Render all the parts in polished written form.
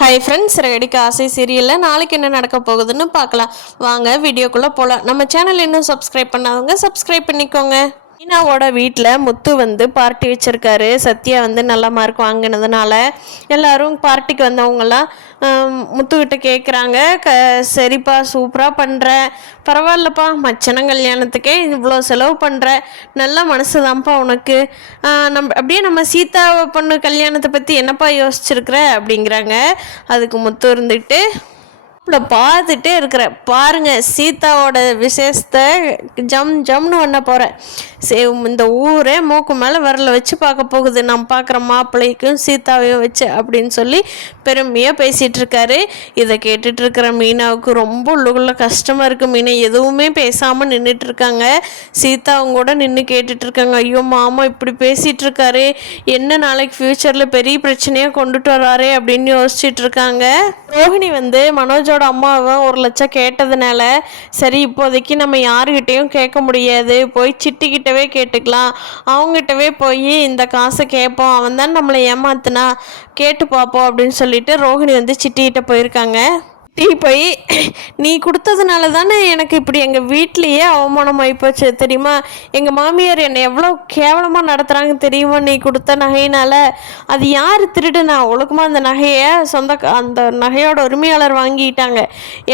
Hi friends, ரெடிக்கு ஆசை சீரியலில் நாளைக்கு என்ன நடக்க போகுதுன்னு பார்க்கலாம். வாங்க வீடியோக்குள்ளே போகலாம். நம்ம சேனல் இன்னும் சப்ஸ்கிரைப் பண்ணாதவங்க சப்ஸ்கிரைப் பண்ணிக்கோங்க. மீனாவோட வீட்டில் முத்து வந்து பார்ட்டி வச்சுருக்காரு. சத்யா வந்து நல்ல மார்க் வாங்கினதுனால எல்லோரும் பார்ட்டிக்கு வந்தவங்களாம் முத்துக்கிட்ட கேட்குறாங்க. சரிப்பா, சூப்பராக பண்ணுற, பரவாயில்லப்பா, மச்சன கல்யாணத்துக்கே இவ்வளோ செலவு பண்ணுற, நல்ல மனசு தான்ப்பா உனக்கு. அப்படியே நம்ம சீதா பொண்ணு கல்யாணத்தை பற்றி என்னப்பா யோசிச்சிருக்கிற அப்படிங்கிறாங்க. அதுக்கு முத்து இருந்துட்டு பார்த்துட்டே இருக்கிறேன் பாருங்க, சீதாவோட விசேஷத்தை ஜம்னு பண்ண போகிறேன். இந்த ஊரே மூக்கு மேலே விரல வச்சு பார்க்க போகுது, நான் பார்க்குற மாப்பிள்ளைக்கும் சீதாவையும் வச்சு அப்படின்னு சொல்லி பெருமையாக பேசிகிட்டு இருக்காரு. இதை கேட்டுட்டு இருக்கிற மீனாவுக்கு ரொம்ப உள்ளுக்குள்ள கஷ்டமாக இருக்குது. மீனா எதுவுமே பேசாமல் நின்றுட்டு இருக்காங்க. சீதாவும் கூட நின்று கேட்டுட்டு இருக்காங்க. ஐயோ மாமா இப்படி பேசிகிட்டு இருக்காரு, என்ன நாளைக்கு ஃப்யூச்சரில் பெரிய பிரச்சனையாக கொண்டுட்டு வராரு அப்படின்னு யோசிச்சுட்டு இருக்காங்க. ரோஹிணி வந்து மனோஜோட அம்மாவை 1 லட்சம் கேட்டதுனால சரி இப்போதைக்கு நம்ம யாருக்கிட்டையும் கேட்க முடியாது, போய் சிட்டிக்கிட்டவே கேட்டுக்கலாம், அவங்ககிட்டவே போய் இந்த காசை கேட்போம், அவன் தான் நம்மளை ஏமாத்துனா, கேட்டு பார்ப்போம் அப்படின்னு சொல்லிட்டு ரோஹிணி வந்து சிட்டிக்கிட்ட போயிருக்காங்க. போய் நீ கொடுத்ததுனால தானே எனக்கு இப்படி எங்கள் வீட்லேயே அவமானம் ஆகிப்போச்சு தெரியுமா, எங்கள் மாமியார் என்னை எவ்வளோ கேவலமாக நடத்துகிறாங்க தெரியுமா, நீ கொடுத்த நகையினால். அது யார் திருடுனா, ஒழுக்கமாக அந்த நகையை அந்த நகையோட உரிமையாளர் வாங்கிட்டாங்க,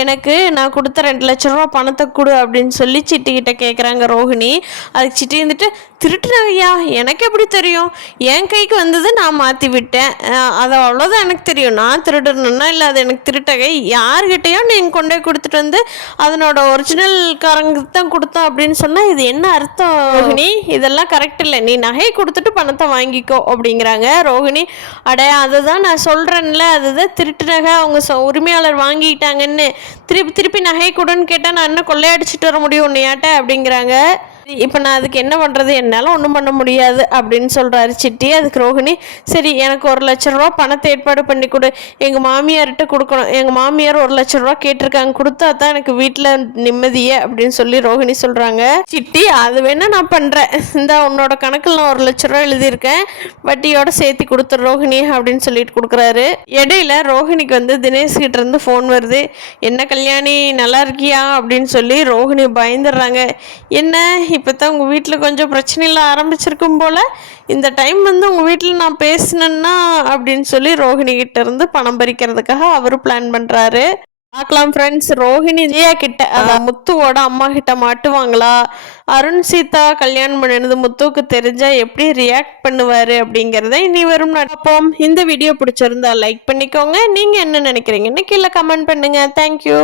எனக்கு நான் கொடுத்த 2 லட்ச ரூபா பணத்தை கொடு அப்படின்னு சொல்லி சிட்டிக்கிட்ட கேட்குறாங்க ரோஹிணி. அதுக்கு சிட்டி இருந்துட்டு, திருட்டு நகையா, எனக்கு எப்படி தெரியும், என் கைக்கு வந்தது நான் மாற்றி விட்டேன், அது அவ்வளோதான் எனக்கு தெரியும், நான் திருடணுன்னா இல்லை அது எனக்கு திருட்டகை, யார்கிட்டையோ நீங்கள் கொண்டு போய் கொடுத்துட்டு வந்து அதனோட ஒரிஜினல் காரங்க தான் கொடுத்தோம் அப்படின்னு சொன்னால் இது என்ன அர்த்தம் ரோஹிணி, இதெல்லாம் கரெக்ட் இல்லை, நீ நகை கொடுத்துட்டு பணத்தை வாங்கிக்கோ அப்படிங்கிறாங்க. ரோஹிணி, அதுதான் நான் சொல்கிறேன்ல, அதுதான் திருட்டு நகை, அவங்க உரிமையாளர் வாங்கிட்டாங்கன்னு, திருப்பி நகை கொடுன்னு கேட்டால் நான் என்ன கொள்ளையடிச்சிட்டு வர முடியும் உன்னையாட்ட அப்படிங்கிறாங்க. இப்போ நான் அதுக்கு என்ன பண்ணுறது, என்னால் ஒன்றும் பண்ண முடியாது அப்படின்னு சொல்கிறாரு சிட்டி. அதுக்கு ரோஹிணி, சரி எனக்கு 1 லட்ச ரூபா பணத்தை ஏற்பாடு பண்ணி கொடு, எங்கள் மாமியார்கிட்ட கொடுக்கணும், எங்கள் மாமியார் 1 லட்ச ரூபா கேட்டிருக்காங்க, கொடுத்தா தான் எனக்கு வீட்டில் நிம்மதியே அப்படின்னு சொல்லி ரோஹிணி சொல்கிறாங்க. சிட்டி, அது வேணால் நான் பண்ணுறேன், இந்த உன்னோட கணக்கில் நான் 1 லட்ச ரூபா எழுதியிருக்கேன், வட்டியோட சேர்த்து கொடுத்துரு ரோஹிணி அப்படின்னு சொல்லிட்டு கொடுக்குறாரு. இடையில ரோஹிணிக்கு வந்து தினேஷ்கிட்ட இருந்து ஃபோன் வருது. என்ன கல்யாணி நல்லா இருக்கியா அப்படின்னு சொல்லி ரோஹிணி பயந்துடுறாங்க. என்ன இப்போ தான் உங்கள் வீட்டில் கொஞ்சம் பிரச்சனைலாம் ஆரம்பிச்சிருக்கும் போல், இந்த டைம் வந்து உங்கள் வீட்டில் நான் பேசினேன்னா அப்படின்னு சொல்லி ரோஹிணிகிட்ட இருந்து பணம் பறிக்கிறதுக்காக அவர் பிளான் பண்ணுறாரு. பார்க்கலாம் ஃப்ரெண்ட்ஸ், ரோஹிணி ஜியா கிட்ட அதான் முத்துவோட அம்மா கிட்ட மாட்டுவாங்களா, அருண் சீதா கல்யாணம் பண்ணினது முத்துவுக்கு தெரிஞ்சா எப்படி ரியாக்ட் பண்ணுவார் அப்படிங்கிறத இனி வரும் நடப்போம். இந்த வீடியோ பிடிச்சிருந்தா லைக் பண்ணிக்கோங்க, நீங்கள் என்ன நினைக்கிறீங்கன்னு கீழே கமெண்ட் பண்ணுங்கள். தேங்க்யூ.